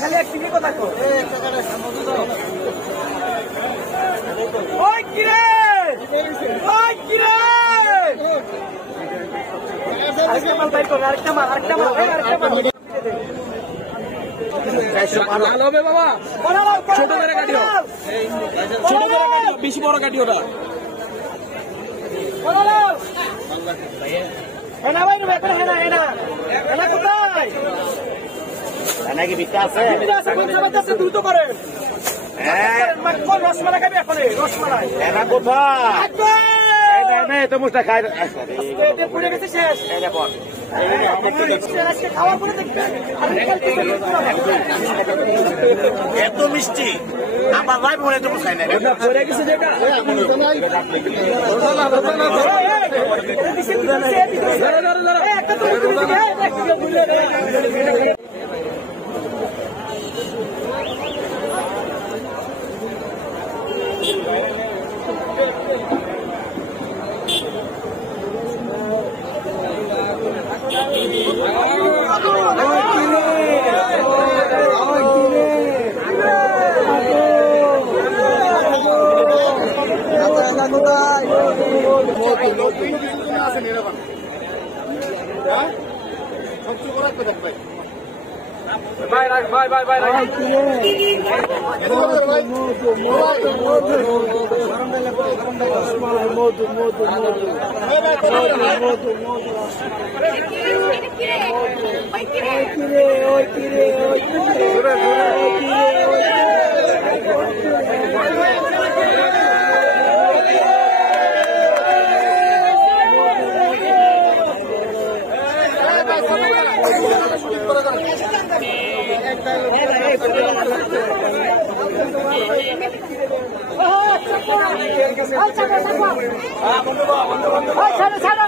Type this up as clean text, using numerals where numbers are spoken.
খালি এক চিনি কথা কো ওই কিরে ওই কিরে আরেকটা মাল বাইর কর আরেকটা মাল লাল হবে বাবা ছোট করে কাটিও বেশি বড় কাটিও ওটা হেনা ভাই হেনা হেনা হেনা কোথায় হেনা কি বিক্রি আছে দ্রুত করে রসমালাই খাবি এখন রসমালাই হেনা কোথায় তো মুস্তা খাই পুড়ে গেছে শেষ এত মিষ্টি আমার ভাই মনে তো খাই না পড়ে গেছে যেটা ছাড়া